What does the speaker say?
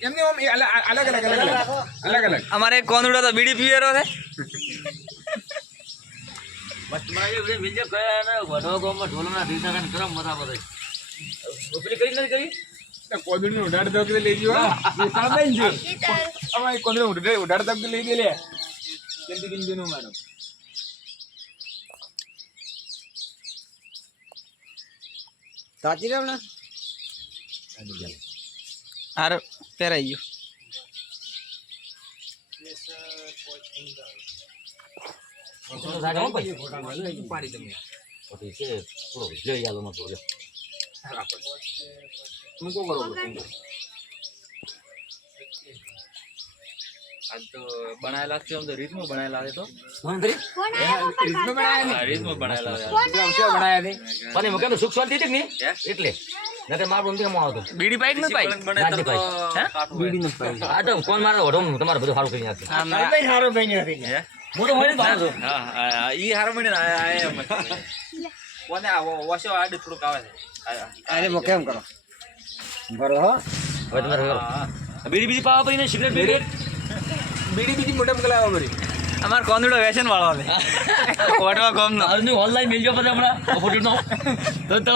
એમને આમ અલગ અલગ અમારે એક કોંદડો તો બીડી પીવેરો છે બસ મારે એ વિજય કયા ને વડો ગામમાં ઢોલના દીધા કાન ગરમ મજા પડે ઓપલી કરી નથી કરી કોદડી ઉડાડ દો કે લઈ ગયો સાબેન જો અમારે કોદડી ઉડાડ દો કે લઈ ગયો લે જલ્દી જલ્દી નો મારો સાચી રાવ ને હારો પહેરાઈ ગયો પાડી તમે પછી છે પૂરો લઈ આલો મતો લે તું કો કરો આજ તો બનાયેલા છે આમ તો રીતમાં બનાયેલા છે તો મંત્રી રીતમાં બનાયા ને રીતમાં બનાયેલા છે કેમ બનાયા ને પણ એમાં કેમ સુખ શાંતિ હતી ને એટલે નકર મારું બંધ કેમ આવતો બીડી પાઈક ન પાઈ બીડી ન પાઈ આ તો કોણ મારે વડો તમારે બધું સારું કરી નાખ્યું ભાઈ હારો ભાઈ ને હતી હું તો મળી બાજુ હા ઈ હારો મને આયા એમ કોને આ વોશો આડે થોડુંક આવે છે અરે મો કેમ કરો બરો હો હવે તમારે બીડી બીજી પાવા પડી ને સિગરેટ બીડી બીડી મોટા મોકલાવા મરી અમાર કોંદડો વેસન વાળો છે ઓટવા કોમ નો ઓનલાઈન મિલ જો પછી હમણાં ફોટો નો તો